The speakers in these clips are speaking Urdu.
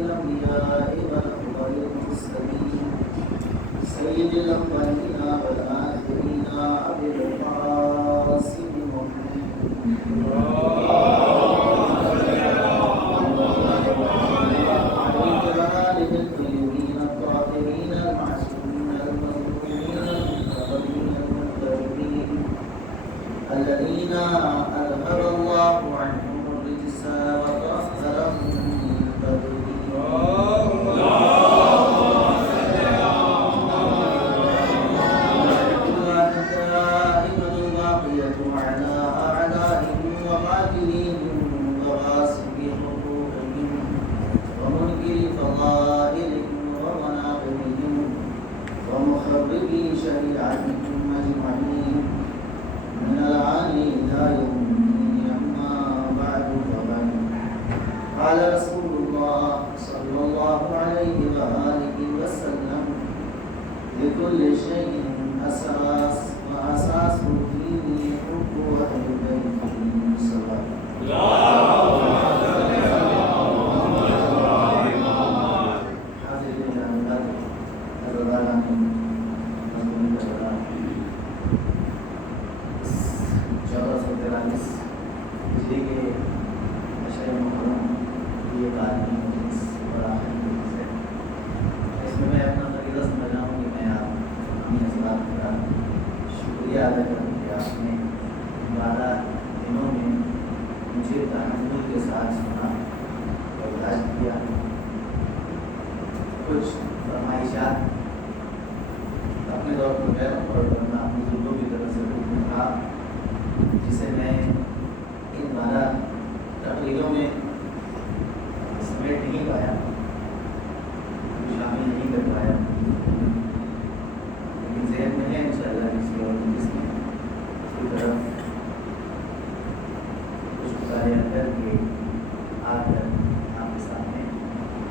الأنبياء والأفضل المرسلين سيد الأولين والآخرين أبي القاسم الذين أذهب الله عنهم الرجس وطهرهم دائما الباقية على أعدائهم وقاتليهم وغاصب حقوقهم ومنكر فضائلهم ومناقبهم ومخربي شريعتهم أجمعين من الآن إلى يوم الدين. أما بعد فقد قال رسول الله صلى الله عليه وآله وسلم لكل شيء أساس وأساس الدين حب أهل البيت صلى شکریہ ادا کروں کہ آپ نے 12 دنوں میں مجھے تحمل کے ساتھ سنا برداشت کیا. کچھ فرمائشات اپنے دور پر غیر اور کرنا بزرگوں کی طرف سے حکم تھا جسے میں ان 12 تقریروں میں سمیٹ نہیں پایا, شامل نہیں کر پایا, لیکن ذہن میں ہے انشاءاللہ کسی اور مجلس میں اس کی طرف کچھ مطالعہ کر کے آ کر آپ کے سامنے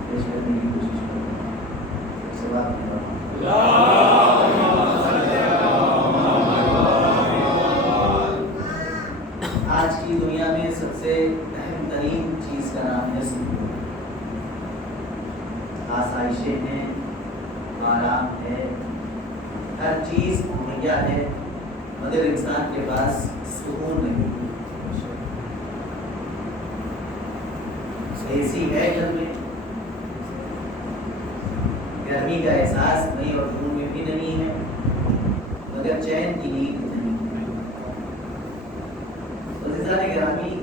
پیش کرنے کی کوشش کروں گا. اس بات میں آج کی دنیا میں سب سے اہم ترین چیز کا نام ہے سکون. آسائشیں ہیں, آرام ہے, ہر چیز مہیا ہے, مگر انسان کے پاس سکون نہیں. اے سی ہے گھر میں, گرمی کا احساس نہیں اور روم میں بھی نہیں ہے, مگر چین کی نیند نہیں. عزیزان گرامی,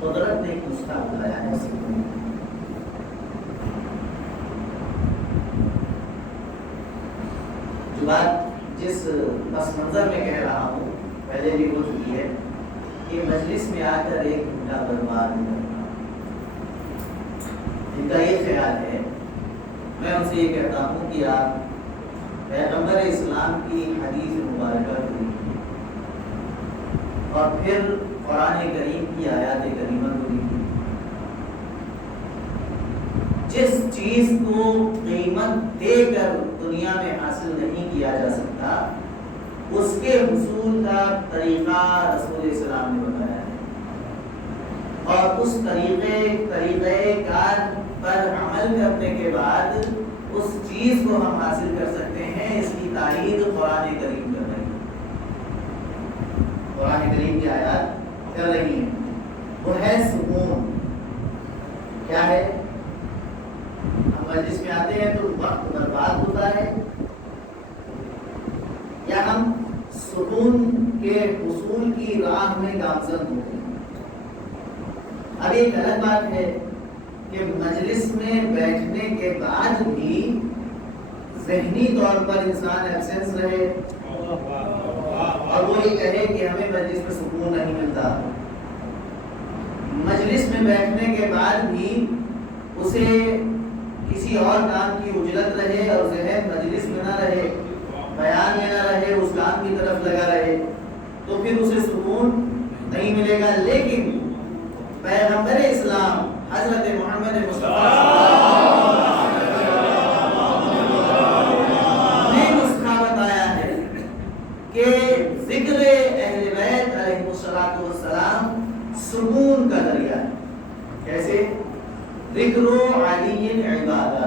قدرت نے ایک نسخہ بتایا ہے سکون. بات جس پس منظر میں کہہ رہا ہوں پہلے بھی ہو چکی ہے کہ مجلس میں آ کر ایک گھنٹہ برباد کرنا. ان کا یہ خیال ہے, میں ان سے یہ کہتا ہوں کہ آپ پیغمبر اسلام کی حدیث مبارکہ کو دیکھیے اور پھر قرآن کریم کی آیات کریمہ کو دیکھیے. جس چیز کو قیمت دے کر دنیا میں حاصل نہیں کیا جا سکتا اس کے حصول کا طریقہ رسول اسلام نے بتایا ہے, اور اس طریقے کار پر عمل کرنے کے بعد اس چیز کو ہم حاصل کر سکتے ہیں. اس کی تائید قرآن کریم کر رہی ہے, قرآن کریم کی آیات کر رہی ہیں. وہ ہے سکون. کیا ہے؟ ہم مجلس میں آتے ہیں تو وقت برباد ہوتا ہے, یا ہم سکون کے حصول کی راہ میں گامزن ہوتے ہیں. اب ایک الگ بات ہے کہ مجلس میں بیٹھنے کے بعد بھی ذہنی طور پر انسان ایبسنس رہے اور وہ یہ کہے کہ ہمیں مجلس میں سکون نہیں ملتا. مجلس میں بیٹھنے کے بعد بھی اسے کسی اور کام کی اجلت رہے اور ذہن مجلس میں نہ رہے, بیان میں نہ رہے, اس کام کی طرف لگا رہے, تو پھر اسے سکون نہیں ملے گا. لیکن پیغمبر اسلام حضرت محمد مصطفیٰ نے نسخہ بتایا ہے کہ ذکر اہل بیت علیہ السلام سکون کا ذریعہ ہے. کیسے؟ ذکر علی عبادہ،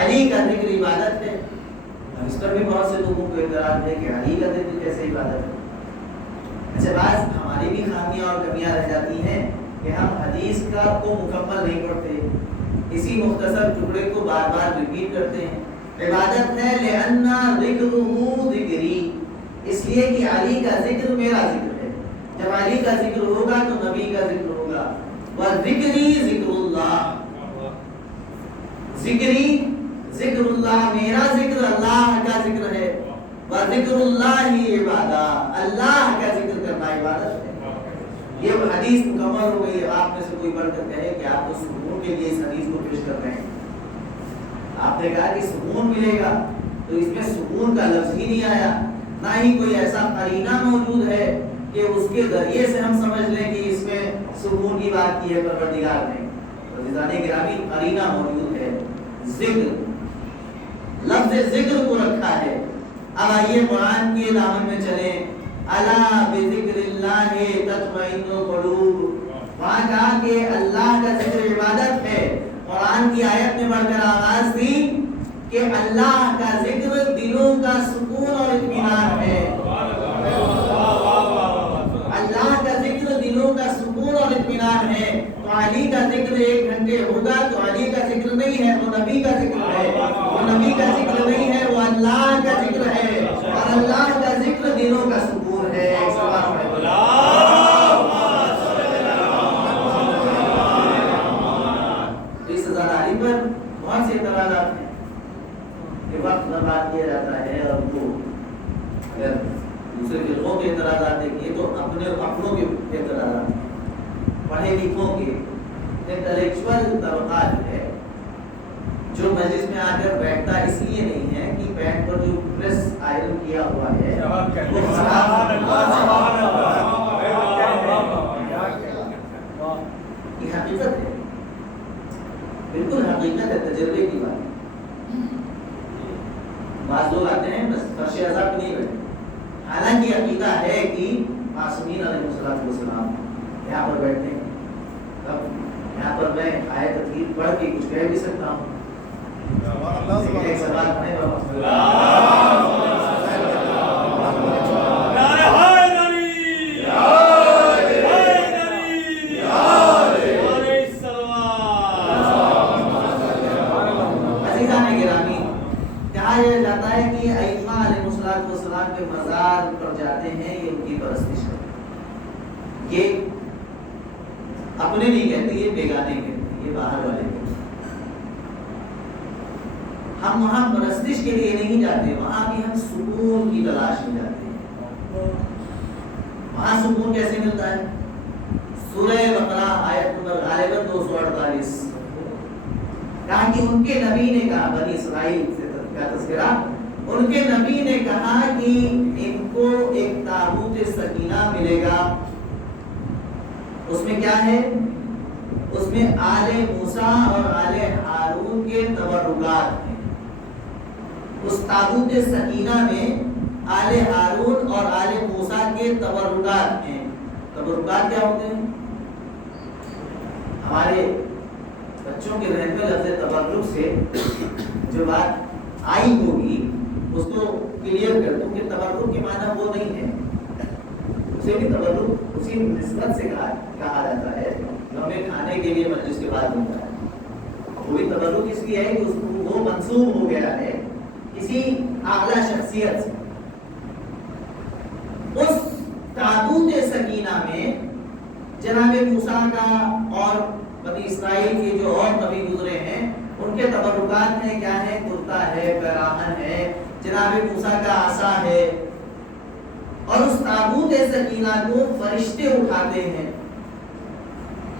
علی کا ذکر عبادت ہے۔ اس پر بھی بہت سے لوگوں کو اعتراض ہے کہ علی کا ذکر کیسے عبادت ہے۔ اچھا، بعض ہماری بھی خامیاں اور کمیاں رہ جاتی ہیں کہ ہم حدیث کو مکمل نہیں پڑھتے، اسی مختصر ٹکڑے کو بار بار ریپیٹ کرتے ہیں۔ عبادت ہے لأن ذکرہ ذکری، اس لیے کہ علی کا ذکر میرا ذکر ہے۔ جب علی کا ذکر ہوگا تو نبی کا ذکر ہوگا۔ وذکری ذکر اللہ، ذکری ذکر اللہ، میرا ذکر اللہ کا ذکر ہے۔ وذکر اللہ عبادہ، اللہ کا ذکر کرنا عبادت ہے۔ یہ حدیث مکمل ہو گئی۔ آپ میں سے کوئی بڑھ کر کہے کہ آپ تو سکون کے لیے اس حدیث کو پیش کر رہے ہیں، آپ نے کہا کہ سکون ملے گا، تو اس میں سکون کا لفظ ہی نہیں آیا، نہ ہی کوئی ایسا قرینہ موجود ہے کہ اس کے ذریعے سے ہم سمجھ لیں کہ اس میں سکون کی بات کی ہے پروردگار نے۔ عزیزان گرامی، قرینہ موجود ہے، ذکر، لفظ ذکر کو رکھا ہے۔ اب آئیے قرآن کے دامن میں چلیں۔ الا بذکر اللہ تطمئن القلوب، وہاں کہا کہ اللہ کا ذکر عبادت ہے۔ قرآن کی آیت میں بڑھ کر آغاز تھی کہ اللہ کا ذکر دلوں کا سکون اور اطمینان ہے۔ اللہ کا ذکر دلوں کا سکون اور اطمینان ہے۔ تو علی کا ذکر 1 گھنٹے ہوگا تو علی کا ذکر نہیں ہے، وہ نبی کا ذکر ہے۔ وہ نبی کا ذکر نہیں ہے، وہ اللہ کا ذکر ہے، اور اللہ کا ذکر دلوں کا سکون ہے۔ اس ذراری پر بہت سے اعتراضات ہیں کہ وقت برباد کیا جاتا ہے، اور وہ اگر دوسرے فرقوں کے اعتراضات دیکھیے تو اپنوں کے اعتراضات ہیں، پڑھے لکھوں کے انٹلیکچوئل طبقات ہے جو مجلس میں آ کر بیٹھتا اس لیے نہیں ہے کہ بیٹھ پر جو پریس آئرن کیا ہوا ہے وہ یہ حقیقت ہے، بالکل حقیقت ہے، تجربے کی بات ہے۔ بعض لوگ آتے ہیں بس فرش عذاب نہیں بیٹھے، حالانکہ عقیدہ ہے کہ معصومین علیہ السلام یہاں پر بیٹھتے ہیں۔ اب یہاں پر میں آیت تطہیر پڑھ کے کچھ کہہ بھی سکتا ہوں، ایک سوال پڑھیں کے مزار پر جاتے ہیں، یہ ان کی پرستش ہے۔ یہ اپنے نہیں کہتے، یہ بیگانے کہتے ہیں، یہ باہر والے کہتے ہیں۔ ہم وہاں پرستش کے لیے نہیں جاتے، وہاں بھی ہم سکون کی تلاش میں جاتے ہیں۔ وہاں سکون کیسے ملتا ہے؟ سورہ بقرہ آیت نمبر غالباً 248، کہا کہ ان کے نبی نے کہا، بنی اسرائیل سے کا تذکرہ، ان کے نبی نے کہا کہ ان کو ایک تابوت سکینہ ملے گا، اس میں کیا ہے؟ اس میں آل موسیٰ اور آل ہارون کے تبرکات ہیں۔ اس تابوت سکینہ میں آل ہارون اور آل موسیٰ کے تبرکات ہیں۔ تبرکات کیا ہوتے ہیں؟ ہمارے بچوں کے ذہن میں لفظ تبرک سے جو بات آئی ہوگی اس کو کلیئر کر دوں کہ تبرک کے معنی وہ نہیں ہے، اسے بھی تبرک اسی نسبت سے کہا جاتا ہے جو ہمیں کھانے کے لیے مجلس کے بعد ملتا ہے۔ وہی تبرک اس لیے ہے کہ اس کو وہ منسوب ہو گیا ہے کسی اعلیٰ شخصیت سے۔ اس تابوت سکینہ میں جناب موسیٰ کا اور بنی اسرائیل کے جو اور نبی گزرے ہیں ان کے تبرکات ہیں، کیا ہے؟ کرتا ہے، پیراہن ہے، جناب موسیٰ کا عصا ہے، اور اس تابوت سکینہ کو فرشتے اٹھاتے ہیں۔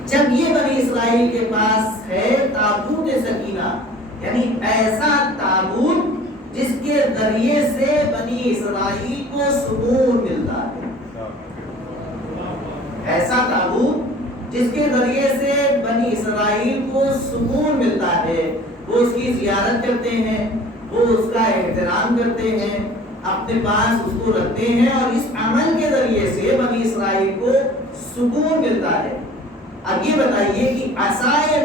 جب یہ بنی اسرائیل کے پاس ہے تابوت سکینہ، یعنی ایسا تابوت جس کے ذریعے سے بنی اسرائیل کو سکون ملتا ہے، ایسا تابوت جس کے ذریعے سے بنی اسرائیل کو سکون ملتا ہے، وہ اس کی زیارت کرتے ہیں، وہ اس کا احترام کرتے ہیں، اپنے پاس اس کو رکھتے ہیں، اور اس عمل کے ذریعے سے بنی اسرائیل کو سکون ملتا ہے۔ اب یہ بتائیے کہ عصائے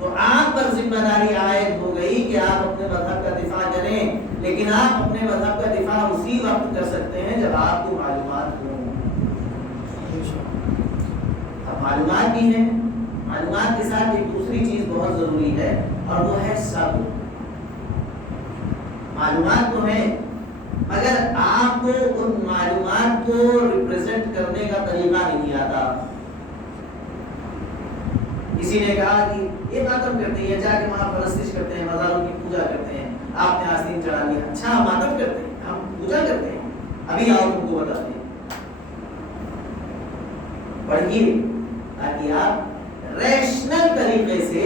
تو آپ پر ذمہ داری عائد ہو گئی کہ آپ اپنے مذہب کا دفاع کریں، لیکن آپ اپنے مذہب کا دفاع اسی وقت کر سکتے ہیں جب آپ کو معلومات ہوں۔ اب معلومات بھی ہیں، معلومات کے ساتھ ایک دوسری چیز بہت ضروری ہے اور وہ ہے صبر۔ معلومات تو ہیں مگر آپ کو ان معلومات کو ریپریزنٹ کرنے کا طریقہ نہیں آتا۔ کسی نے کہا کہ یہ ماتم کرتے ہیں، جا کے وہاں پرستش کرتے ہیں، مزاروں کی پوجا کرتے ہیں، آپ نے آستین چڑھا لیا، اچھا ہم ماتم کرتے ہیں، ہم پوجا کرتے ہیں، ابھی آؤ تم کو بتاتے ہیں۔ پڑھیے تاکہ آپ ریشنل طریقے سے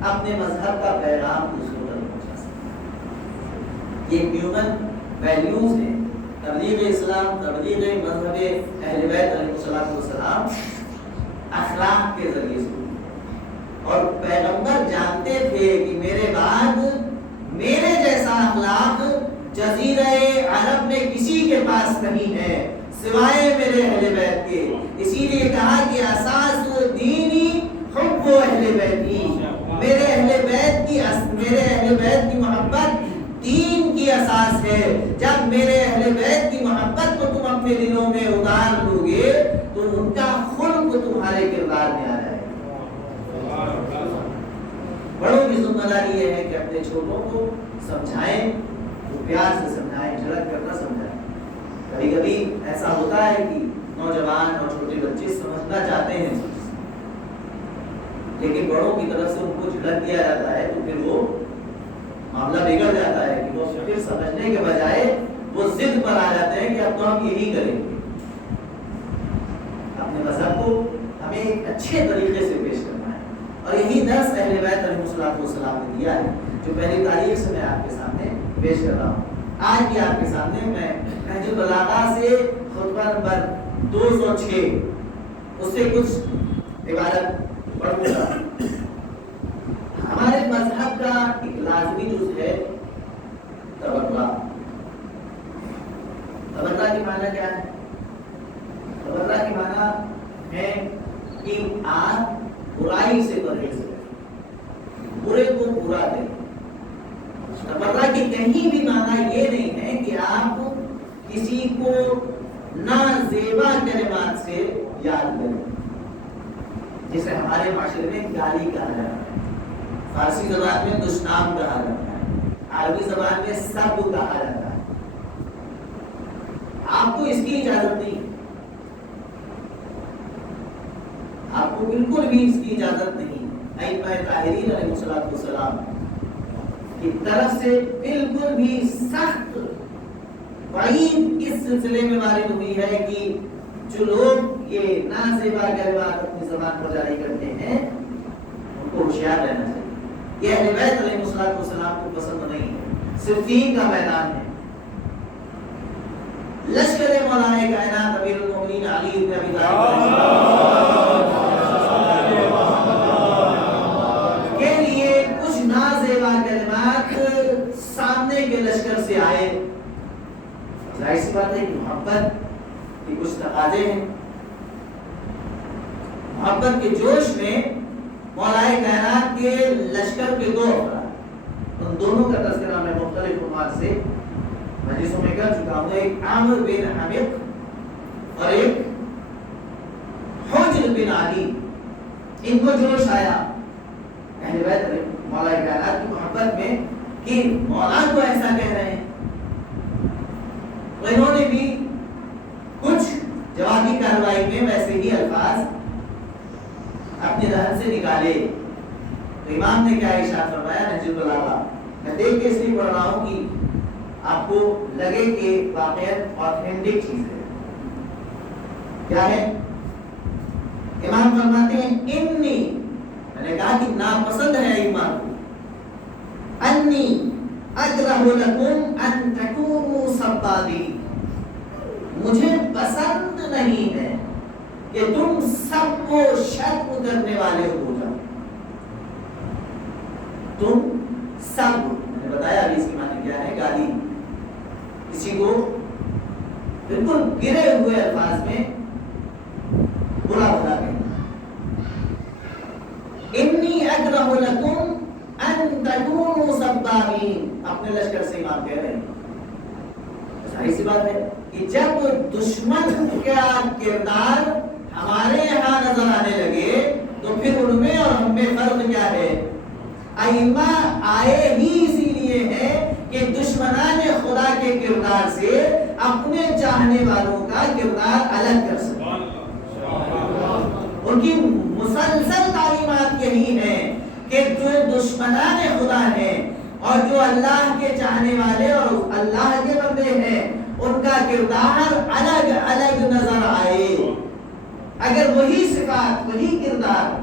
اپنے مذہب کا پیغام دوسروں تک پہنچا سکیں۔ یہ ہیومن ویلیوز ہیں۔ تبلیغ اسلام، تبلیغ مذہب اہل بیت علیہ السلام اخلاق کے ذریعے سے، اور پیغمبر جانتے تھے کہ میرے بعد میرے جیسا اخلاق جزیرہ عرب میں کسی کے پاس نہیں ہے سوائے میرے اہل بیت کے۔ اسی لیے کہا کہ اساس دینی حب اہل بیتی، میرے اہل بیت کی محبت دین کی اساس ہے۔ جب میرے اہل بیت کی محبت کو تم اپنے دلوں میں اتار لو گے تو ان کا خلق تمہارے کردار میں آ جائے گا۔ بڑوں کی ذمہ داری یہ ہے کہ اپنے چھوٹوں کو سمجھائیں، وہ پیار سے سمجھائیں، جھڑک کر نہ سمجھائیں۔ کبھی کبھی ایسا ہوتا ہے کہ نوجوان اور چھوٹے بچے سمجھنا چاہتے ہیں لیکن بڑوں کی طرف سے ان کو جھڑک دیا جاتا ہے تو پھر وہ معاملہ بگڑ جاتا ہے کہ وہ پھر سمجھنے کے بجائے وہ ضد پر آ جاتے ہیں کہ اب تو ہم یہی کریں گے۔ اپنے مذہب کو ہمیں ایک اچھے طریقے سے پیش کرنا ہے اور یہی درس اہل بیت علیہ السلام نے دیا ہے جو پہلی تاریخ سے میں آپ کے سامنے پیش کر رہا ہوں۔ آج بھی آپ کے سامنے میں نہج البلاغہ سے خطبہ نمبر 206 اس سے کچھ عبارت پڑھوں گا۔ ہمارے مذہب کا ایک لازمی جز ہے تبرہ۔ تبرہ کی معنی کیا ہے؟ تبرہ کی معنی ہے کہ آپ برائی سے پرہیز کریں، برے کو برا دیں۔ تبرہ کی کہیں بھی معنی یہ نہیں ہے کہ آپ کسی کو نازیبا کلمات سے یاد کریں، جسے ہمارے معاشرے میں گالی کہا جاتا ہے، فارسی زبان میں دشنام کہا جاتا ہے، عربی زبان میں سب کہا جاتا ہے۔ آپ کو اس کی اجازت نہیں، آپ کو بالکل بھی اس کی اجازت نہیں۔ ائمہ طاہرین علیہ السلام کی طرف سے بالکل بھی سخت وعید اس سلسلے میں وارد ہوئی ہے کہ جو لوگ یہ نازیبا کلمات اپنی زبان پر جاری کرتے ہیں ان کو ہوشیار رہنا چاہیے۔ یہ اہل بیت علیہ السلام کو پسند نہیں ہے، صفین کا میدان ہے۔ لشکر مولانا کائنات امیر المومنین علی بن ابی طالب کے لیے کچھ نازیبا کلمات سامنے کے لشکر سے آئے، ظاہر سی بات ہے کہ محبت کی کچھ تقاضے ہیں۔ محبت کے جوش میں مولانا کائنات کے لشکر کے دو افراد، ان دونوں کا تذکرہ میں مختلف عنوان سے مجلسوں میں کر چکا ہوں، ایک عامر بن حمق اور ایک حجر بن علی۔ ان کو جوش آیا اہل بیت مولا کائنات کی محبت میں کہ مولا کو ایسا کہہ رہے ہیں، انہوں نے بھی کچھ جوابی کارروائی میں ویسے ہی الفاظ اپنے ذہن سے نکالے۔ تو امام نے کیا ارشاد فرمایا نہج البلاغہ، میں دیکھ کے اس لیے پڑھ رہا ہوں کہ آپ کو لگے کہ واقعات آتھینٹک چیز ہے۔ کیا ہے؟ امام فرماتے ہیں انی، میں نے کہا کہ ناپسند ہے ایمان کو، انی اکرہ لکم ان تکونوا سبابین، مجھے پسند نہیں ہے کہ تم سب کو شرم کرنے والے ہو جاؤ۔ تم سب، میں نے بتایا ابھی اس کی معنی کیا ہے، گالی، کسی کو بالکل گرے ہوئے الفاظ میں برا بھلا کہنا۔ انی اکرہ لکم سبابین، اپنے لشکر سے امام کہہ رہے ہیں. ظاہر سی بات ہے کہ جب دشمن کا کردار ہمارے یہاں نظر آنے لگے تو پھر ان میں اور ہم میں فرق کیا ہے؟ ائمہ آئے ہی اسی لیے ہے کہ دشمنان خدا کے کردار سے اپنے چاہنے والوں کا کردار الگ کر سکیں. ان کی مسلسل تعلیمات یہی ہیں کہ جو دشمنان خدا ہیں اور جو اللہ کے چاہنے والے اور اللہ کے بندے ہیں ان کا کردار الگ الگ نظر آئے. اگر وہی صفات وہی کردار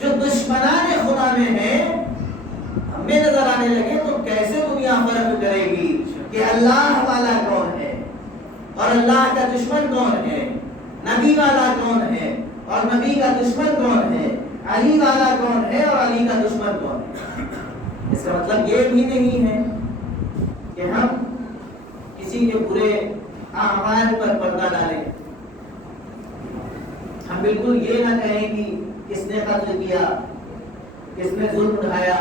جو دشمنان خدا میں ہے ہمیں نظر آنے لگے تو کیسے دنیا فرق کرے گی کہ اللہ والا کون ہے اور اللہ کا دشمن کون ہے، نبی والا کون ہے اور نبی کا دشمن کون ہے، علی والا کون ہے اور علی کا دشمن کون ہے. اس کا مطلب یہ بھی نہیں ہے کہ ہم کسی کے برے اعمال پر پردہ ڈالیں. ہم بالکل یہ نہ کہیں کہ کس نے قتل کیا، کس نے ظلم اٹھایا.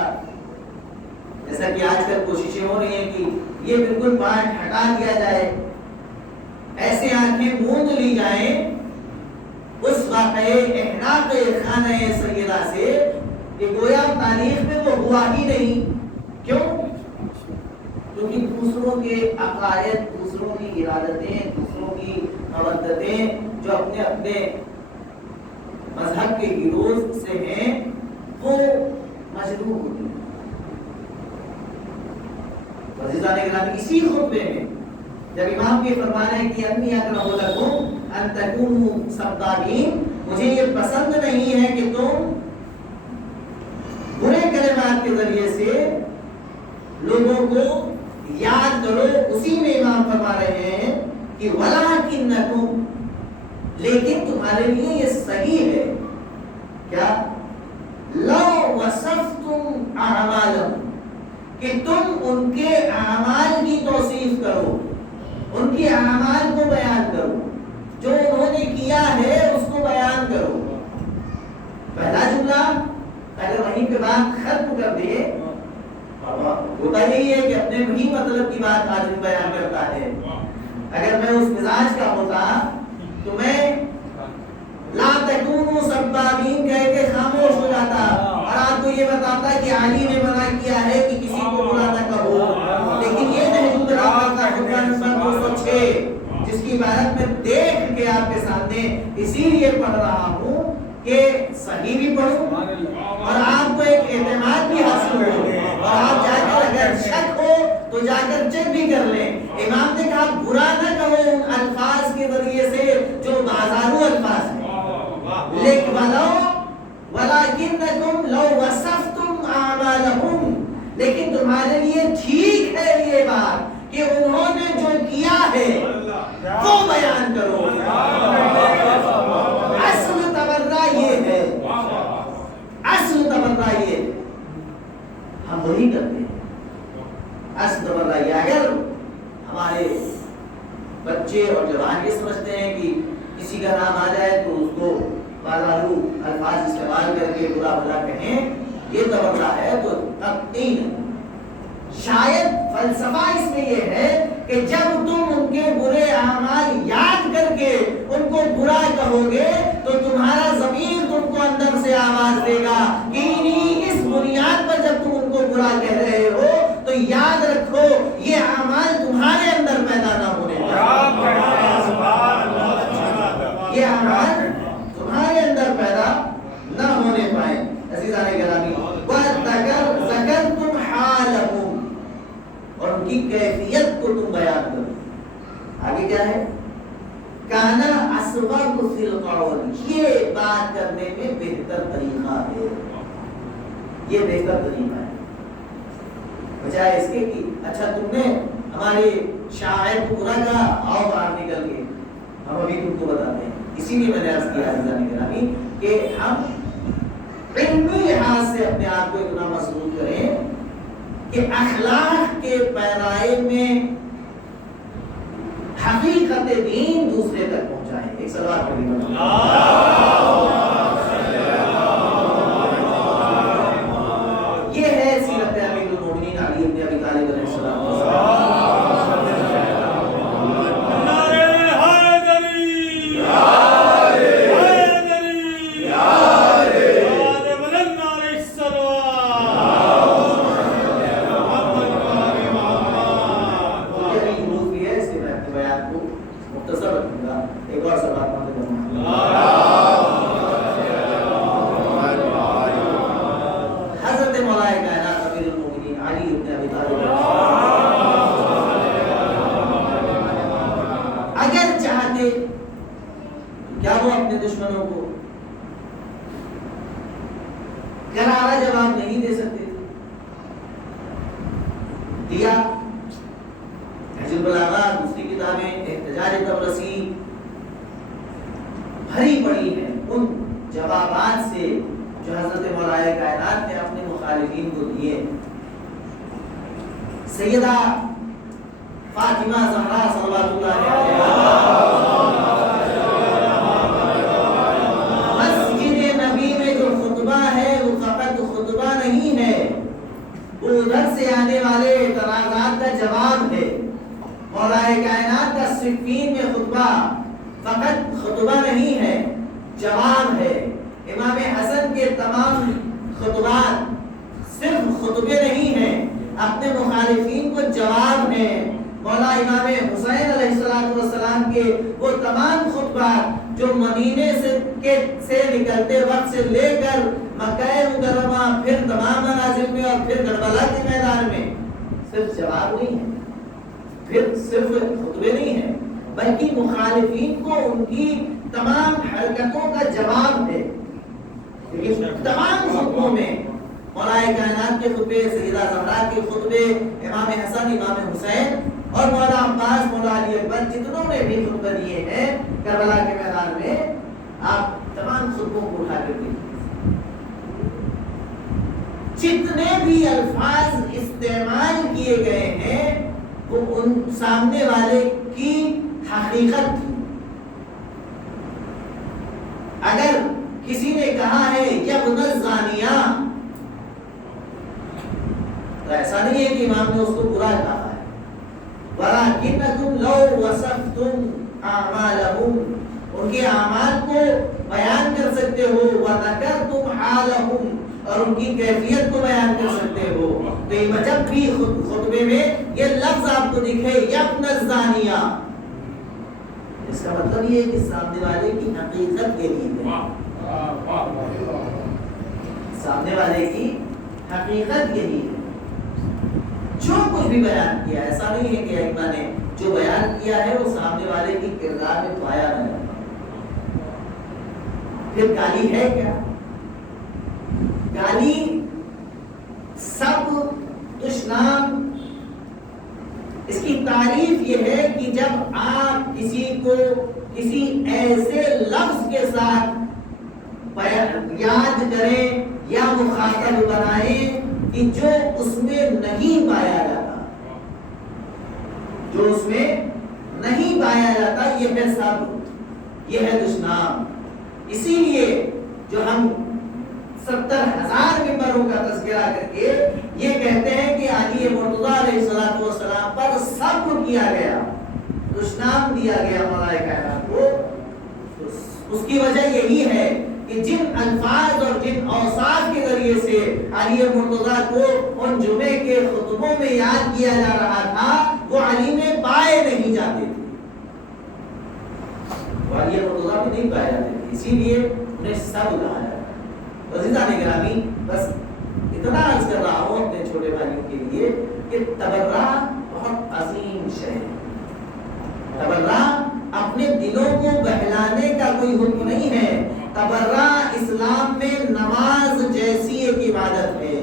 جیسا کہ آج کل کوششیں ہو رہی ہیں کہ یہ بالکل پارٹ ہٹا دیا جائے، ایسے آنکھیں موند لی جائیں اس واقعے احراق خانہ سیدہ سے کہ گویا تاریخ میں وہ ہوا ہی نہیں. کیوں؟ کیونکہ دوسروں کے عقائد، دوسروں کی ارادتیں، دوسروں کی مودتیں جو اپنے اپنے مذہب کے گروہ سے ہیں وہ مجروح ہوتی ہیں. عزیزان گرامی، اسی خطبے میں جب امام کے فرمانا ہے کہ انی اکرہ لکم ان تکونوا سبابین، مجھے یہ پسند نہیں ہے کہ تم برے کلمات کے ذریعے سے لوگوں کو یاد کرو. اسی میں امام فرما رہے ہیں کہ ولکنکم، لیکن تمہارے لیے یہ صحیح ہے کیا؟ لو وصفتم اعمالهم، کہ تم ان کے اعمال کی توصیف کرو، ان کے اعمال کو بیان کرو، جو انہوں نے کیا ہے اس کو بیان کرو. پہلا جملہ اگر وہیں پہ بات ختم کر دے، ہوتا یہی ہے کہ اپنے وہی مطلب کی بات آدمی بیان کرتا ہے. اگر میں اس مزاج کا ہوتا تو میں لا تکونوا سبابین کہہ کے خاموش ہو جاتا اور آپ کو یہ بتاتا کہ علی نے منع کیا ہے کہ کسی کو برا نہ کہو. لیکن یہ نہج البلاغہ کا خطبہ نمبر 206 جس کی عبارت میں دیکھ کے آپ کے سامنے اسی لیے پڑھ رہا ہوں کہ صحیح بھی پڑھوں اور آپ کو ایک اعتماد بھی حاصل ہو اور آپ جا کر اگر شک ہو تو جا کر چیک بھی کر لیں. امام نے کہا برا نہ کہو ان الفاظ کے ذریعے سے جو بازارو الفاظ ہیں، لیکن ولکنکم لو وصفتم اعمالهم، لیکن تمہارے لیے ٹھیک ہے یہ بات کہ انہوں نے جو کیا ہے وہ بیان کرو. اصل تبرہ یہ ہے، اصل تبرہ یہ ہے، ہم وہی کرتے ہیں. اصل تبرہ یہ، اگر ہمارے بچے اور جوان یہ سمجھتے ہیں کہ کسی کا نام آ جائے تو اس کو بازارو الفاظ استعمال کر کے برا بھلا کہیں، یہ تبرہ ہے تو قطعی نہیں. شاید فلسفہ اس میں یہ ہے کہ جب تم ان کے برے اعمال یاد کر کے ان کو برا کہو گے تو تمہارا ضمیر تم کو اندر سے آواز دے گا کہ اس بنیاد پر جب تم ان کو برا کہہ رہے ہو تو یاد رکھو یہ اعمال تمہارے اندر پیدا نہ ہونے پائیں، یہ اعمال تمہارے اندر پیدا نہ ہونے پائیں. عزیزان گرامی، وَذَكَرْتُمْ حَالَهُمْ، اور ان کی کیفیت کو تم بیان کرو. آگے کیا ہے؟ کانا اسباب فی القول، یہ بات کرنے میں بہتر طریقہ ہے، یہ بہتر طریقہ ہے بجائے اس کے کہ اچھا تم نے ہمارے شاعر کو برا کہا، آؤ باہر نکل کے ہم ابھی تم کو بتاتے ہیں. اسی لیے میں نے عرض کیا عزیزان گرامی کہ ہم علمی لحاظ سے اپنے آپ کو اتنا مضبوط کریں کہ اخلاق کے پیرائے میں حقیقت دین دوسرے تک پہنچائیں. ایک صلوات پڑھیں. یہ ہے سیرت امیر المومنین علی ابن ابی طالب علیہ السلام. کیا وہ اپنے دشمنوں کو کرارا جواب نہیں دے سکتے تھے؟ دیا. نہج البلاغہ دوسری کتابیں احتجاج طبرسی بھری پڑی ہیں ان جوابات سے جو حضرت مولا کائنات نے اپنے مخالفین کو دیے. سیدہ فاطمہ زہرا صلوات اللہ علیہا ادھر سے آنے والے اعتراضات کا جواب ہے. مولا کائنات کا صفین میں خطبہ فقط خطبہ نہیں ہے، جواب ہے. امام حسن کے تمام خطبات صرف خطبے نہیں ہیں، اپنے مخالفین کو جواب ہے. مولا امام حسین علیہ السلام کے وہ تمام خطبات جو مدینے سے نکلتے وقت سے لے کر مکہ مکرمہ پھر تمام منازل میں اور پھر کربلا کے میدان میں صرف جواب نہیں ہے، پھر صرف خطبے نہیں ہیں، بلکہ مخالفین کو ان کی تمام حرکتوں کا جواب ہے. تمام خطبوں میں مولا کائنات کے خطبے، سیدہ زہرا کے خطبے، امام حسن، امام حسین اور مولا عباس، مولا علی اکبر جتنوں نے بھی خطبہ دیے ہیں کربلا کے میدان میں، آپ تمام خطبوں کو اٹھا کر دیکھیں. جتنے بھی الفاظ استعمال کیے گئے ہیں وہ ان سامنے والے کی حقیقت تھی. اگر کسی نے کہا ہے یبن الزانیہ تو ایسا نہیں ہے کہ امام نے اس کو برا کہا ہے. وَلَكِنَّكُمْ لَوْ وَصَفْتُمْ أَعْمَالَهُمْ، ان کے اعمال کو بیان کر سکتے ہو. وَذَكَرْتُمْ حَالَهُمْ، اور ان کی کیفیت کو بیان کر سکتے ہو. تو جب بھی خطبے میں یہ لفظ آپ کو دکھے یبن الزانیہ، اس کا مطلب یہ ہے کہ سامنے والے کی حقیقت یہی ہے. سامنے والے کی حقیقت یہی ہے. جو کچھ بھی بیان کیا، ایسا نہیں ہے کہ ائمہ نے جو بیان کیا ہے وہ سامنے والے کی کردار میں پایا نہ جاتا. پھر گالی ہے کیا؟ گالی سب دشنام. اس کی تعریف یہ ہے کہ جب آپ کسی کو کسی ایسے لفظ کے ساتھ یاد کریں یا مخاطب بنائیں کہ جو اس میں نہیں پایا جاتا، جو اس میں نہیں پایا جاتا، یہ ہے سب، یہ ہے دشنام. اسی لیے جو ہم 70,000 ممبروں کا تذکرہ کر کے یہ کہتے ہیں کہ علی مرتضیٰ علیہ السلام پر سب کیا گیا، دشنام دیا گیا مولا کائنات کو. اس کی وجہ یہی ہے کہ جن الفاظ اور جن اوصاف کے ذریعے سے علی مرتضیٰ کو ان جمعے کے خطبوں میں یاد کیا جا رہا تھا وہ علی میں پائے نہیں جاتے تھے، وہ علی مرتضیٰ میں نہیں پائے جاتے تھے. اسی لیے انہیں سب کہا جاتا. عزیزان گرامی، بس اتنا عرض کر رہا ہوں اپنے چھوٹے بھائیوں کے لیے کہ تبرہ بہت عظیم شے ہے. تبرہ اپنے دلوں کو بہلانے کا کوئی حکم نہیں ہے. تبرہ اسلام میں نماز جیسی ایک عبادت ہے،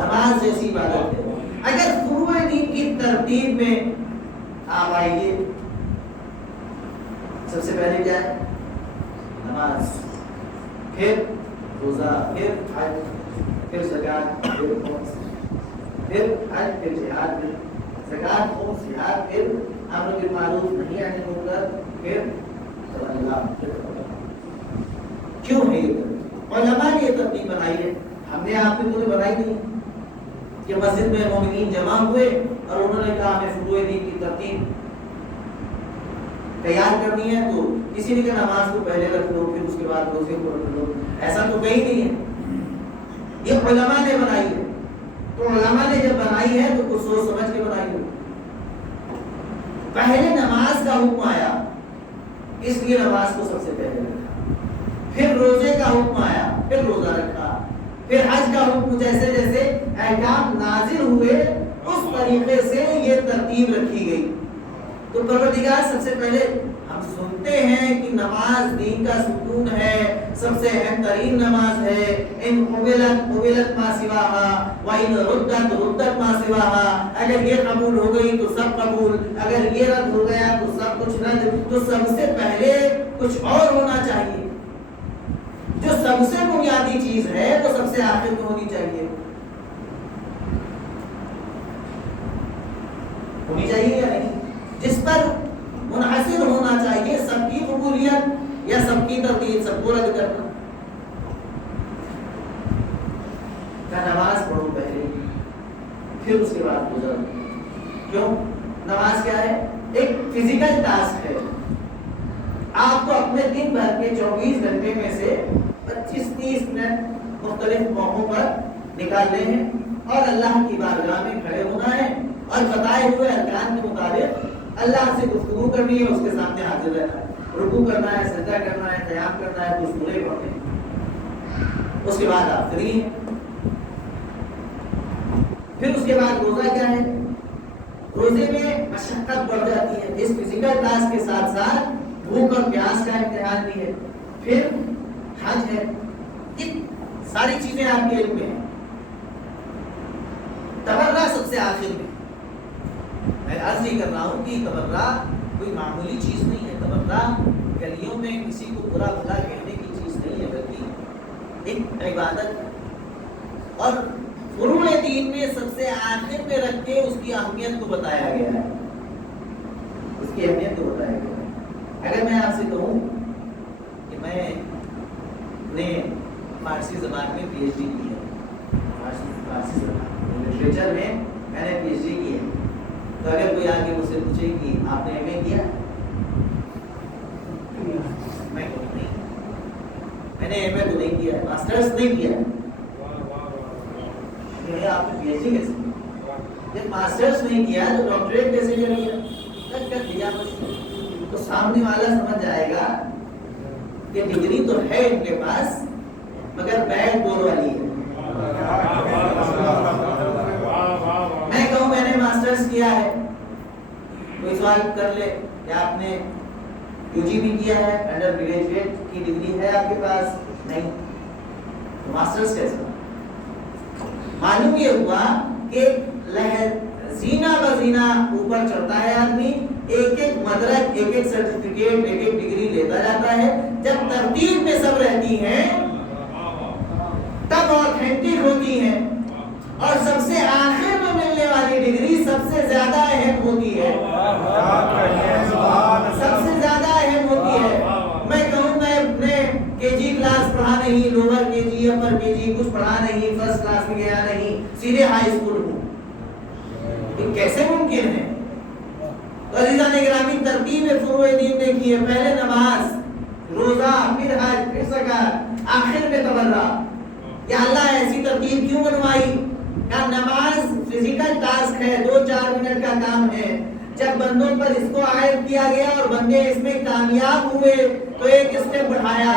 نماز جیسی عبادت ہے. اگر فروع دین کی ترتیب میں آپ آئیے، سب سے پہلے کیا ہے؟ نماز، پھر روزہ، پھر حج، پھر زکات، پھر خمس، پھر حج، پھر جہاد، پھر زکات، خمس، جہاد، پھر امر بالمعروف نہی عن المنکر، پھر اللہ. کیوں ہے یہ ترتیب؟ علماء نے یہ ترتیب بنائی ہے، ہم نے آپ نے تو بنائی نہیں. کہ مسجد میں مومنین جمع ہوئے اور انہوں نے کہا ہمیں فروع دین کی ترتیب تیار کرنی ہے، تو کسی نے کہا نماز کو پہلے رکھ لو پھر اس کے بعد روزے کو رکھ لو، ایسا تو کہیں نہیں ہے، یہ علماء نے بنائی ہے۔ تو علماء نے جب بنائی ہے تو کچھ سوچ سمجھ کے بنائی ہے۔ پہلے نماز کا حکم آیا اس لیے نماز کو سب سے پہلے رکھا، پھر روزے کا حکم آیا پھر روزہ رکھا، پھر حج کا حکم، جیسے جیسے احکام نازل ہوئے اس طریقے سے یہ ترتیب رکھی گئی۔ تو پروردگار سب سے پہلے، ہم سنتے ہیں کہ نماز دین کا ستون ہے، سب سے اہم ترین نماز ہے، ان قبلت ما سواہا وان ردت ما سواہا، اگر یہ قبول ہو گئی تو سب قبول، اگر یہ رد ہو گیا تو سب کچھ رد۔ تو سب سے پہلے کچھ اور ہونا چاہیے، جو سب سے بنیادی چیز ہے وہ سب سے آخر میں ہونی چاہیے، ہونی چاہیے یا نہیں، جس پر منحصر ہونا چاہیے سب کی قبولیت یا سب کی تردید، سب کو رد کرنا۔ کہ نماز پڑھو پہلے پھر اس کے بعد روزہ۔ کیوں؟ نماز کیا ہے؟ ایک فزیکل ٹاسک ہے، آپ کو اپنے دن بھر کے 24 گھنٹے میں سے 25-30 منٹ مختلف موقعوں پر نکالنے ہیں اور اللہ کی بارگاہ میں کھڑے ہونا ہے اور بتائے ہوئے ارکان کے مطابق اللہ سے گفتگو کرنی ہے، اس کے سامنے حاضر رہنا ہے، رکوع کرنا ہے، سجدہ کرنا ہے، قیام کرنا ہے، کچھ سورے پڑھنے ہیں، اس کے بعد آپ فری ہیں۔ پھر اس کے بعد روزہ کیا ہے؟ روزے میں مشقت بڑھ جاتی ہے، اس فزیکل ٹاسک کے ساتھ ساتھ بھوک اور پیاس کا امتحان بھی ہے۔ پھر حج ہے، یہ ساری چیزیں آپ کے علم میں ہیں۔ تبرع سب سے آخر میں، میں عرض یہ کر رہا ہوں کہ تبرع کوئی معمولی چیز نہیں ہے، تبرع گلیوں میں کسی کو برا بھلا کہنے کی چیز نہیں ہے، بلکہ ایک عبادت ہے، اور فروع دین میں سب سے آخر میں رکھ کے اس کی اہمیت کو بتایا گیا ہے، اس کی اہمیت کو بتایا گیا ہے۔ اگر میں آپ سے کہوں کہ میں نے فارسی زبان میں پی ایچ ڈی کی ہے، فارسی زبان لٹریچر میں نے پی ایچ ڈی کی ہے، تو اگر کوئی آگے مجھ سے پوچھے کہ آپ نے ایم اے کیا، میں کہوں نہیں، میں نے ایم اے تو نہیں کیا ہے، ماسٹرز نہیں کیا ہے۔ آپ نے پی ایچ ڈی کیسے کیا؟ جب ماسٹرز نہیں کیا تو ڈاکٹریٹ کیسے لے لیا؟ کر دیا بس، تو سامنے والا سمجھ جائے گا کہ ڈگری تو ہے ان کے پاس مگر بیک ڈور والی ہے۔ میں کہوں میں نے ماسٹرز کیا ہے، کوئی سوال کر لے کہ آپ نے یو جی بھی کیا ہے، انڈر گریجویٹ کی ڈگری ہے آپ کے پاس؟ نہیں، تو ماسٹرز کیسے؟ معلوم یہ ہوا کہ لہر زینہ بزینہ اوپر چڑھتا ہے آدمی، ایک ایک مدرک، ایک ایک سرٹیفکیٹ، ایک ایک ڈگری لیتا جاتا ہے، جب ترتیب میں سب رہتی ہیں تب آتھینٹک ہوتی ہیں، اور سب سے آخر میں ملنے والی ڈگری سب سے زیادہ اہم ہوتی ہے، سب سے زیادہ اہم ہوتی ہے۔ میں کہوں میں اپنے کے جی کلاس پڑھا نہیں، لوور کے جی، اپر کے جی کچھ پڑھا نہیں، فرسٹ کلاس میں گیا نہیں، سیدھے ہائی اسکول ہوں، یہ کیسے ممکن ہے؟ تو عزیزان گرامی، ترتیب فروع دین دیکھیے، پہلے نماز، روزہ، پھر حج، پھر زکات، آخر میں تبرع۔ یا اللہ ایسی ترتیب کیوں بنوائی؟ کہ نماز فزیکل ٹاسک ہے، 2-4 منٹ کا کام ہے، جب بندوں پر اس کو عائد کیا گیا اور بندے اس میں کامیاب ہوئے تو ایک اسٹیپ بڑھایا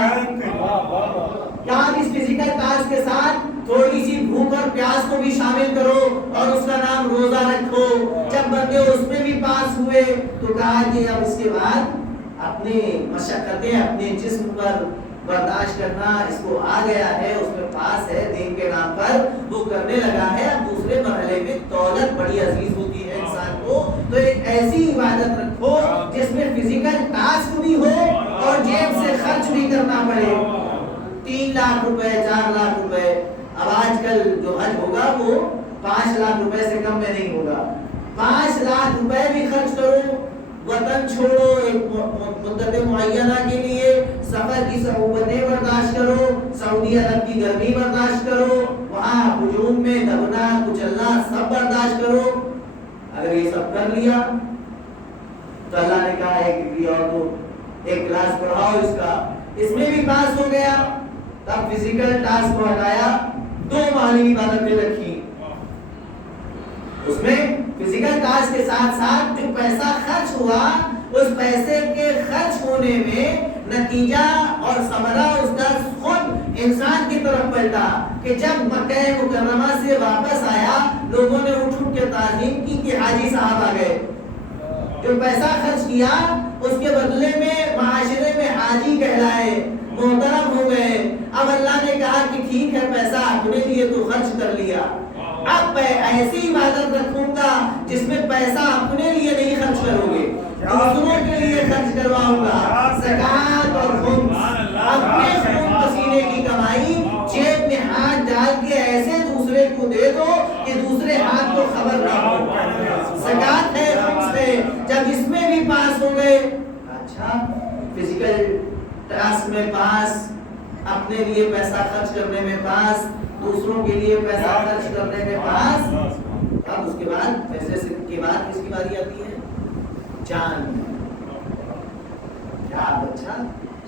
کہ آپ اس فزیکل ٹاسک کے ساتھ تھوڑی سی بھوک اور پیاس کو بھی شامل کرو اور اس کا نام روزہ رکھو۔ جب بندے اس میں بھی پاس ہوئے تو کہا کہ اب اس کے بعد اپنی مشقتیں اپنے جسم پر برداشت کرنا اس کو آ گیا ہے، اس میں پاس ہے دین کے نام پر، وہ کرنے لگا ہے۔ اب دوسرے مرحلے میں دولت بڑی عزیز ہوتی ہے انسان کو، تو ایک ایسی عبادت رکھو جس میں فزیکل ٹاسک بھی ہو اور جیب سے خرچ بھی کرنا پڑے۔ 3 لاکھ روپے، 4 لاکھ روپے، اب آج کل جو حج ہوگا وہ 5 لاکھ روپے سے کم میں نہیں ہوگا۔ 5 لاکھ روپے بھی خرچ کرو، وطن چھوڑو، ایک مدت معینہ کے لیے سفر کی صعوبتیں برداشت کرو، سعودی عرب کی گرمی برداشت کرو، وہاں ہجوم میں دبنا کچلنا ایک کلاس پڑھاؤ اس کا، اس میں بھی پاس ہو گیا، تب فزیکل ٹاسک کو ہٹایا، 2 مالی عبادتیں رکھی، اس میں فزیکل ٹاسک کے ساتھ ساتھ جو پیسہ خرچ ہوا اس پیسے کے خرچ ہونے میں نتیجہ اور ثمرہ اس کا خود انسان کی طرف پلٹا کہ جب مکہ مکرمہ سے واپس آیا لوگوں نے اٹھ کے تعظیم کی کہ حاجی صاحب آ گئے، جو پیسہ خرچ کیا اس کے بدلے میں معاشرے میں حاجی کہلائے، محترم ہو گئے۔ اب اللہ نے کہا کہ ٹھیک ہے پیسہ اپنے لیے تو خرچ کر لیا، اب میں ایسی عبادت رکھوں گا جس میں پیسہ اپنے لیے نہیں خرچ کرو گے، دوسروں کے لیے خرچ کرواؤں گا۔ زکات اور خمس، اپنے خون پسینے کی کمائی جیب میں ہاتھ ڈال کے ایسے دوسرے کو دے دو کہ دوسرے ہاتھ کو خبر نہ ہو۔ زکات ہے، خمس ہے، جب اس میں بھی پاس ہو گئے، اچھا فزیکل ٹاسک میں پاس، اپنے لیے پیسہ خرچ کرنے میں پاس، دوسروں کے لیے پیسہ خرچ کرنے میں پاس، اب اس کے بعد پیسے کے بعد کس کی باری آتی ہے؟ جان۔ اچھا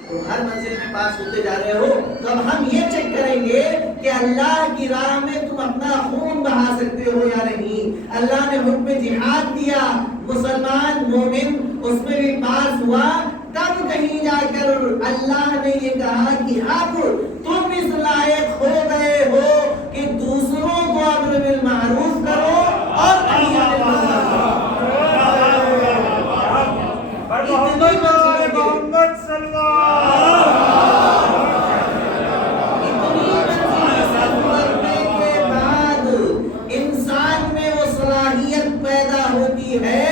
تم ہر منزل میں پاس ہوتے جا رہے ہو تو اب ہم یہ چیک کریں گے کہ اللہ کی راہ میں تم اپنا خون بہا سکتے ہو یا نہیں۔ اللہ نے حکم جہاد دیا، مسلمان مومن اس میں بھی پاس ہوا، تب کہیں جا کر اللہ نے یہ کہا کہ اب تم اس لائق ہو گئے ہو کہ دوسروں کو امر بالمعروف کرو اور نہی عن المنکر کرو۔ انسان میں وہ صلاحیت پیدا ہوتی ہے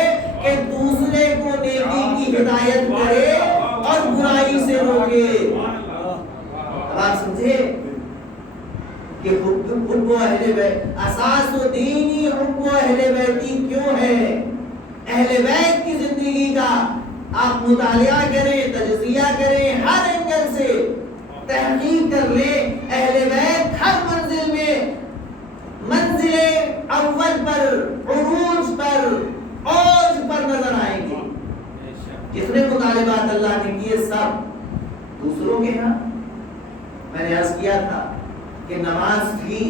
کہ دوسرے کو نیکی کی ہدایت کرے اور برائی سے روکے۔ اب آپ سمجھے کہ حب اہل بیت، اساس و دینی حب اہل بیتی کیوں ہے؟ اہل بیت کی زندگی کا آپ مطالعہ کریں، تجزیہ کریں، ہر اینگل سے تحقیق کر لیں، اہل بیت ہر منزل میں منزل اول پر، عروج پر، اوج پر نظر آئیں گے۔ جتنے مطالبات اللہ نے کیے سب دوسروں کے ہاں۔ میں نے عرض کیا تھا کہ نماز بھی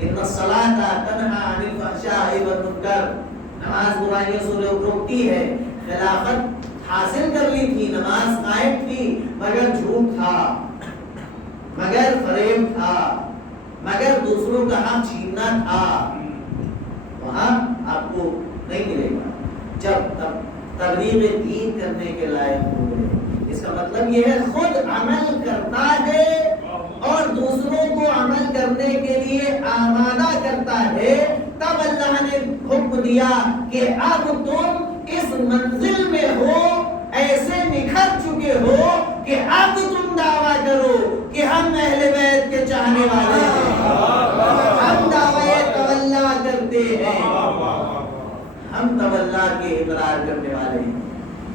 ان الصلاۃ تنہی عن الفحشاء والمنکر، نماز برائیوں سے روکتی ہے۔ خلافت حاصل کر لی تھی، نماز قائم تھی، مگر جھوٹ تھا، مگر فریب تھا، مگر دوسروں کا حق چھیننا تھا، وہاں آپ کو نہیں ملے گا۔ جب تبلیغ دین کرنے کے لائق ہو گئے، اس کا مطلب یہ ہے خود عمل کرتا ہے اور دوسروں کو عمل کرنے کے لیے آمادہ کرتا ہے، تب اللہ نے حکم دیا کہ اب تم اس منزل میں ہو، ایسے نکھر چکے ہو کہ اب تم دعویٰ کرو کہ ہم اہل بیت کے چاہنے والے ہیں، ہم دعویٰ تولا کرتے ہیں، ہم تولا کے اقرار کرنے والے ہیں۔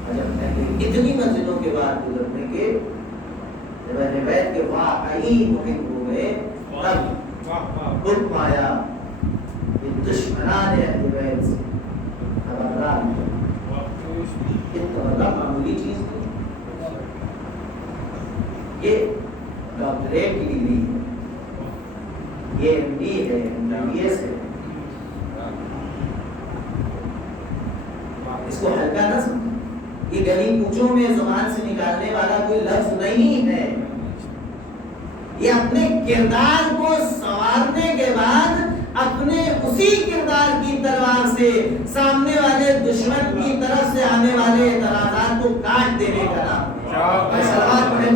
اور جب پہلے اتنی منزلوں کے بعد گزرنے کے جب اہل بیت کے واقعی محب ہو گئے، تب حکم آیا کہ دشمنان اہل بیت سے خبردار ہو۔ یہ تولا معمولی چیز نہیں، یہ ڈاکٹریٹ کی ڈگری ہے، یہ ایم ڈی ہے، MBBS ہے، اس کو ہلکا نہ سمجھیں۔ یہ گلی کوچوں میں زبان سے نکالنے والا کوئی لفظ نہیں ہے، یہ اپنے کردار کو سنوارنے کے بعد اپنے اسی کردار کی تلوار سے سامنے والے دشمن کی طرف سے آنے والے اعتراضات کو کاٹ دینے کا نام ہے۔ صلوات پڑھیں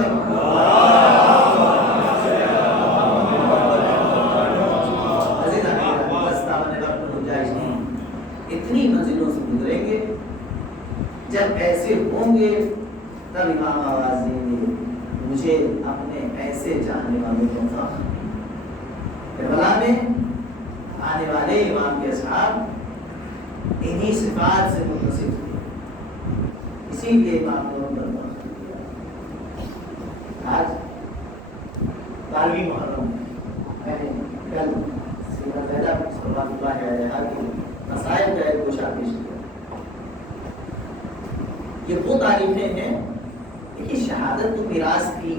اتنی منزلوں سے گزریں گے، جب ایسے ہوں گے تب امام آواز دیں گے مجھے اپنے ایسے چاہنے والوں کو فخر۔ کربلا میں آنے والے امام کے اصحاب انہی صفات سے متصف تھے، اسی لیے امام نے ان پر فخر کیا۔ آج 12ویں محرم میں نے کل سیرت زیدہ صلوات اللہ علیہا کی مسائل کا ایک گوشہ پیش کیا۔ یہ وہ تاریخیں ہیں لیکن شہادت تو میراث تھی.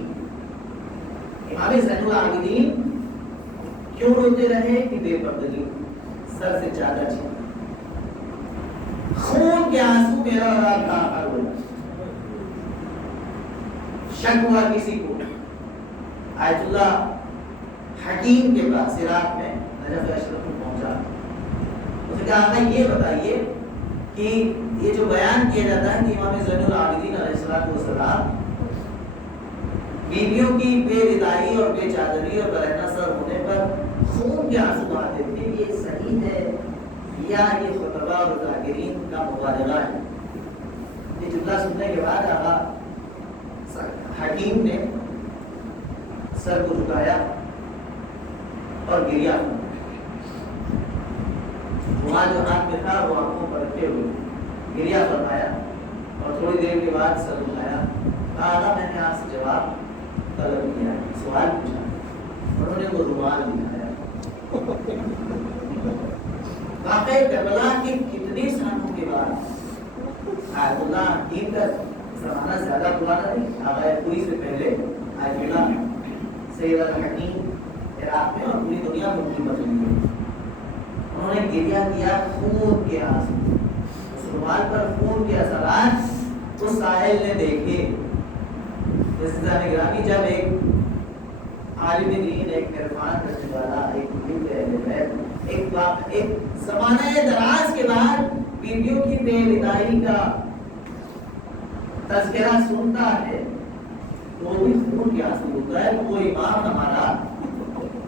امام زین العابدین کیوں روتے رہے کہ بے پردگی سر سے چادر چھین خون کے آنسو میرا رات کا ہر ہوا. شک ہوا کسی کو آیت اللہ حکیم کے پاس عراق میں نجف اشرف میں پہنچا. اس نے کہا آقا یہ بتائیے کہ یہ جو بیان کیا جاتا ہے کہ امام زین العابدین علیہ السلام بیویوں کی بے ردائی اور بے چادری اور برہنہ سر ہونے پر خون کے آنسو بہاتے تھے، یہ صحیح ہے یا یہ خطبہ اور ذاکرین کا مبالغہ ہے؟ یہ جملہ سننے کے بعد آقا حکیم نے سر کو جھکایا اور گریا. وہاں جو ہاتھ میں تھا وہ آنکھوں پر رکھے ہوئے گریا فرمایا اور تھوڑی دیر کے بعد سر اٹھایا. کہا میں نے آپ سے جواب طلب کیا، سوال پوچھا، انہوں نے وہ رومال دکھایا. واقعی کربلا کے کتنے سالوں کے بعد آیت اللہ حکیم کا زمانہ زیادہ پرانا نہیں، آغا پوری سے پہلے آیت اللہ سید الحکیم عراق میں اور پوری دنیا میں حکومت ہوئی. انہوں نے گریہ کیا خون کے آنسو. اس رومال پر خون کے اثرات اس ساحل نے دیکھے. عزیزان گرامی، جب ایک عالم دین، ایک عرفان کرنے والا، ایک علم کے اہل بیت ایک زمانہ دراز کے بعد بیویوں کی بے ردائی کا تذکرہ سنتا ہے تو بھی خون کے آنسو ہوتا ہے. وہ امام ہمارا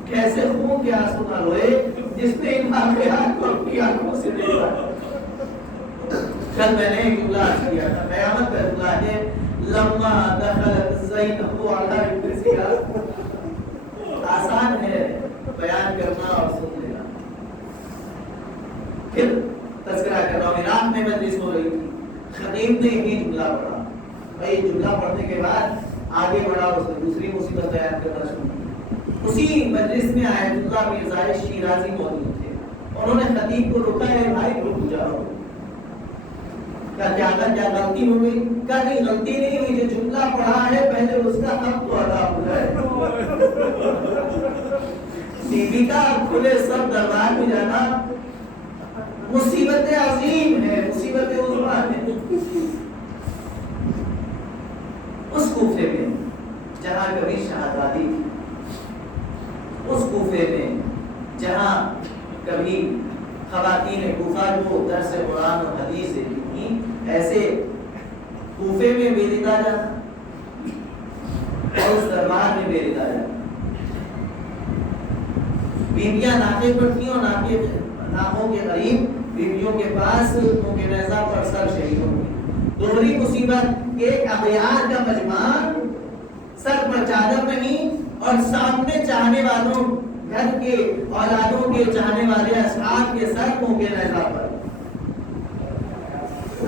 کیسے خون کے آنسو نہ روئے جس نے ان واقعات کو اپنی آنکھوں سے دیکھا. کل میں نے ایک جملہ کیا تھا، قیامت کا جملہ ہے، لما دخلت زینب علی ابنتها. آسان ہے بیان کرنا اور سن لینا. پھر تذکرہ کر رہا ہوں، عراق میں مجلس ہو رہی تھی، خطیب نے یہی جملہ پڑھا. بھائی جملہ پڑھنے کے بعد آگے بڑھا، اس نے دوسری مصیبت بیان کرنا شروع کی. اسی مجلس میں آیت اللہ مرزا شیرازی موجود تھے. انہوں نے خطیب کو روکا ہے، بھائی رک جاؤ. کیا غلطی ہو گئی؟ کیا نہیں غلطی نہیں ہوئی، جو جملہ پڑھا ہے پہلے اس کا حق تو ادا ہو جائے. بیوی کا کھلے سب دربار میں جانا مصیبت عظیم ہے، مصیبت عظمی ہے. اس کوفے میں جہاں کبھی شہادی تھی، اس کوفے میں جہاں کبھی خواتین کوفہ کو درس قرآن و حدیث دیتی تھیں، ایسے کوفے میں بے ردا جانا اور اس دربار میں بے ردا جانا. بیویاں ناکے پر تھیں اور ناکوں کے قریب بیویوں کے پاس ان کے نیزہ پر سر شہید ہو گئی. دوہری مصیبت، ایک اغیار کا مجمع، سر پر چادر نہیں اور سامنے چاہنے والوں گھر کے اولادوں کے چاہنے والے اصحاب کے سر منہ کے نیزہ پر.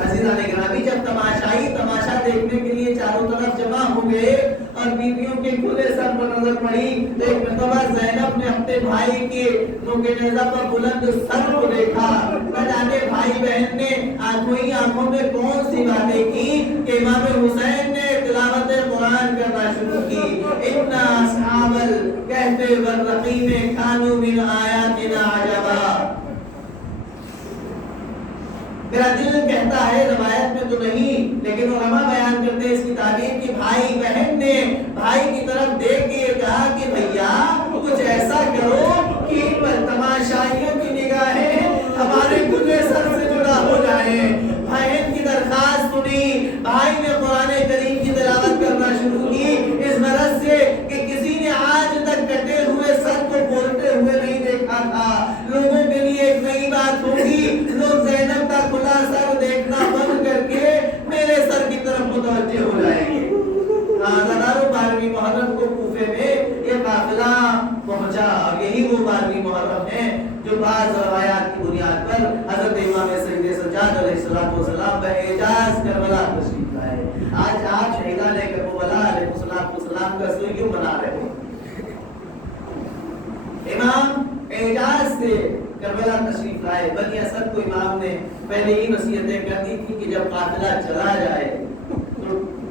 عزیزان گرامی، جب تماشا دیکھنے کے لیے چاروں طرف جمع ہو گئے اور بیویوں کے کھلے سر پر نظر پڑی تو ایک مرتبہ زینب نے اپنے بھائی کے منہ کے نیزہ پر بلند سر کو دیکھا. نہ جانے بھائی بہن نے آنکھوں میں کون سی باتیں کی کہ امام حسین نے تلاوت قرآن کرنا شروع کی. ان اصحاب الکہف والرقیم کانوا من آیاتنا عجبا. میرا دل کہتا ہے، روایت میں تو نہیں لیکن علماء بیان کرتے ہیں اس کی تعبیر کہ بھائی بہن نے بھائی کی طرف دیکھ کے کہا کہ بھیا کچھ ایسا کرو کہ ان پر تماشائیوں کی نگاہیں ہمارے کھلے سر سے جدا ہو جائیں. بہن کی درخواست سنی، بھائی نے قرآن کریم کی تلاوت کرنا شروع کی اس غرض سے کہ کسی نے آج تک کٹے ہوئے سر کو بولتے ہوئے نہیں دیکھا تھا. لوگوں کے لیے ایک نئی بات ہوگی، لوگ زینب کا کھلا سر دیکھنا بند کر کے میرے سر کی طرف متوجہ ہو جائیں گے. ہزاروں 12ویں محرم کو کوفے میں یہ قافلہ پہنچا اور یہی وہ 12ویں محرم ہے جو بعض روایات کی بنیاد پر حضرت امام سید سجاد علیہ السلام باعجاز کربلا تشریف لائے. آج آپ شہیدان کربلا علیہ السلام کا سو یوں منا رہے ہیں. امام اعجاز سے کربلا تشریف لائے. بنی اسد کو امام نے پہلے ہی وصیتیں کر دی تھی کہ جب قافلہ چلا جائے تو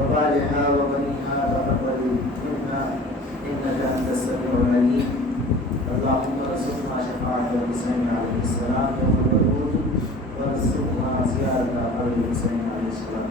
وبالها وبنيها تقبل منا انك انت السميع العليم. اللهم ارزقنا شفاعة الحسين عليه السلام يوم الوقوف وارزقنا زيارة قبر الحسين عليه السلام.